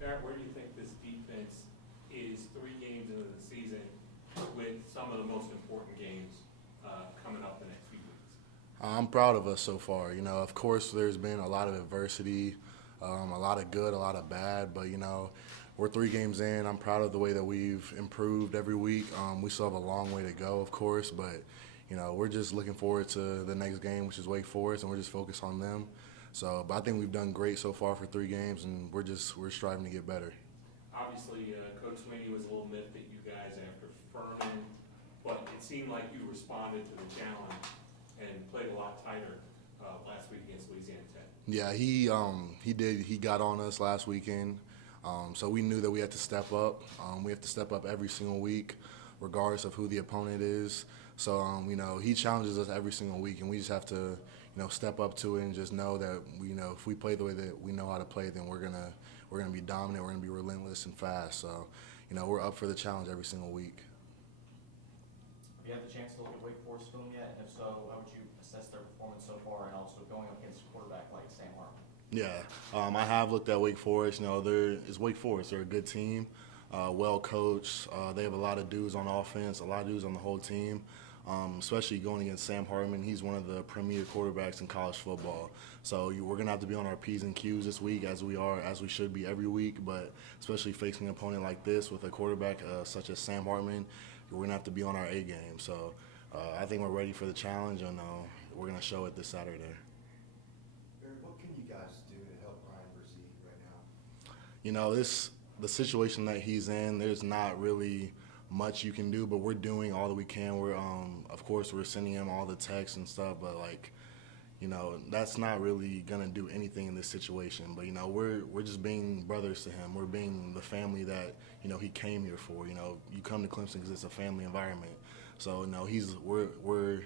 Barrett, where do you think this defense is 3 games into the season with some of the most important games coming up the next few weeks? I'm proud of us so far. Of course, there's been a lot of adversity, a lot of good, a lot of bad, but we're 3 games in. I'm proud of the way that we've improved every week. We still have a long way to go, of course, but we're just looking forward to the next game, which is Wake Forest, and we're just focused on them. So, but I think we've done great so far for 3 games, and we're striving to get better. Obviously, Coach Sweeney was a little miffed at you guys after Furman, but it seemed like you responded to the challenge and played a lot tighter last week against Louisiana Tech. Yeah, he did. He got on us last weekend, so we knew that we had to step up. We have to step up every single week, regardless of who the opponent is. So he challenges us every single week, and we just have to step up to it and just know that if we play the way that we know how to play, then we're gonna be dominant. We're gonna be relentless and fast. So we're up for the challenge every single week. Have you had the chance to look at Wake Forest film yet? And if so, how would you assess their performance so far, and also going up against a quarterback like Sam Hartman? Yeah, I have looked at Wake Forest. It's Wake Forest. They're a good team, well coached. They have a lot of dudes on offense, a lot of dudes on the whole team. Especially going against Sam Hartman. He's one of the premier quarterbacks in college football. So we're going to have to be on our P's and Q's this week, as we should be every week, but especially facing an opponent like this with a quarterback such as Sam Hartman, we're going to have to be on our A game. So I think we're ready for the challenge, and we're going to show it this Saturday. Barrett, what can you guys do to help Ryan Brzee right now? The situation that he's in, there's not really much you can do, but we're doing all that we can. We're of course we're sending him all the texts and stuff, but that's not really gonna do anything in this situation. But we're just being brothers to him. We're being the family that he came here for. You come to Clemson because it's a family environment. So we're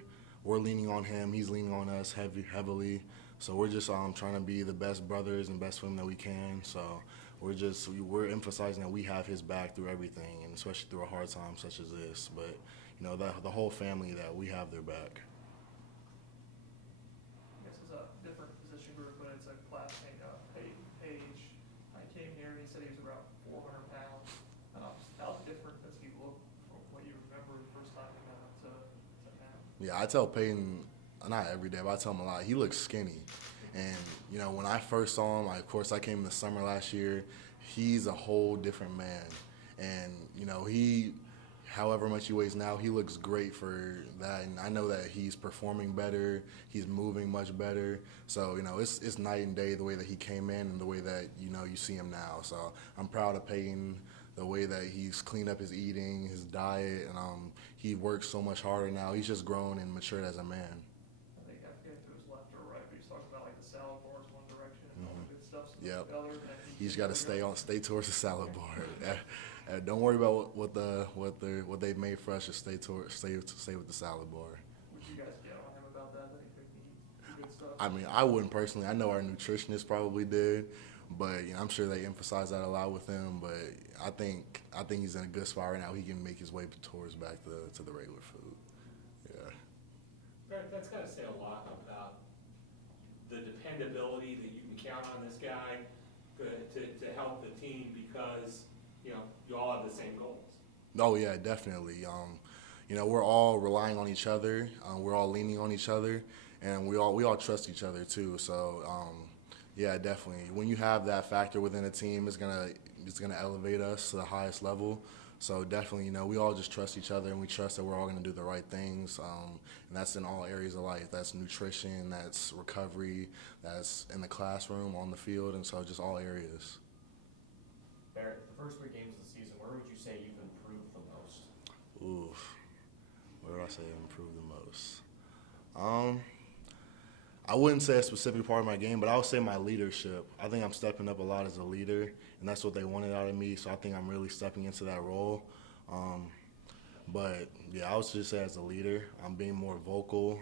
leaning on him. He's leaning on us heavily. So we're just trying to be the best brothers and best friends that we can. So we're emphasizing that we have his back through everything, and especially through a hard time such as this. But the whole family, that we have their back. This is a different position group, but it's a classmate, Page. I came here and he said he was about 400 pounds. How different does he look from what you remember the first time he got up to now? Yeah, I tell Peyton, not every day, but I tell him a lot. He looks skinny. And, when I first saw him, of course, I came in the summer last year. He's a whole different man. And, however much he weighs now, he looks great for that. And I know that he's performing better. He's moving much better. So, it's night and day the way that he came in and the way that, you see him now. So I'm proud of Peyton, the way that he's cleaned up his eating, his diet, and he works so much harder now. He's just grown and matured as a man. I forget if it was left or right, but he's talking about the salad bars one direction and all the good stuff Yep. the other. He's got to stay towards the salad bar. Don't worry about what they've made for us. Just stay with the salad bar. Would you guys get on him about that he could eat good stuff? I mean, I wouldn't personally. I know our nutritionist probably did, but I'm sure they emphasize that a lot with him. But I think he's in a good spot right now. He can make his way towards back to the regular food. Yeah. Barrett, that's got to say a lot about the dependability that you can count on this guy to help the team, because you all have the same goals. Oh yeah, definitely. We're all relying on each other. We're all leaning on each other, and we all trust each other too. So yeah, definitely. When you have that factor within a team, it's gonna elevate us to the highest level. So definitely, we all just trust each other, and we trust that we're all gonna do the right things. And that's in all areas of life. That's nutrition, that's recovery, that's in the classroom, on the field, and so just all areas. Barrett, the first 3 games of the season, where would you say you've improved the most? Oof. Where do I say I've improved the most? I wouldn't say a specific part of my game, but I would say my leadership. I think I'm stepping up a lot as a leader, and that's what they wanted out of me, so I think I'm really stepping into that role. But, yeah, I would just say as a leader, I'm being more vocal,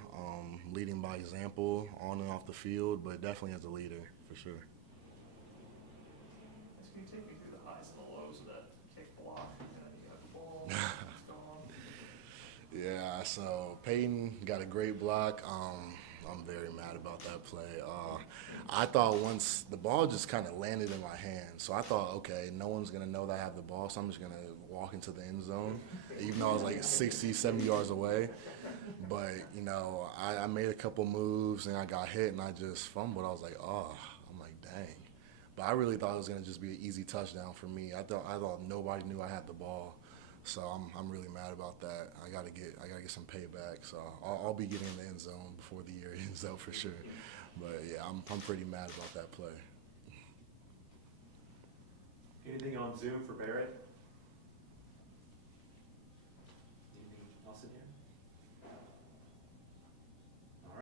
leading by example on and off the field, but definitely as a leader, for sure. Can you take me through the highs and the lows of that kick block? You got the ball, it's gone. Yeah, so Peyton got a great block. I'm very mad about that play. I thought once the ball just kind of landed in my hand, so I thought, okay, no one's going to know that I have the ball, so I'm just going to walk into the end zone, even though I was like 60, 70 yards away. But, you know, I made a couple moves, and I got hit, and I just fumbled. I was like, oh, I'm like, dang. But I really thought it was going to just be an easy touchdown for me. I thought nobody knew I had the ball. So I'm really mad about that. I gotta get some payback. So I'll be getting in the end zone before the year ends out for sure. But yeah, I'm pretty mad about that play. Anything on Zoom for Barrett?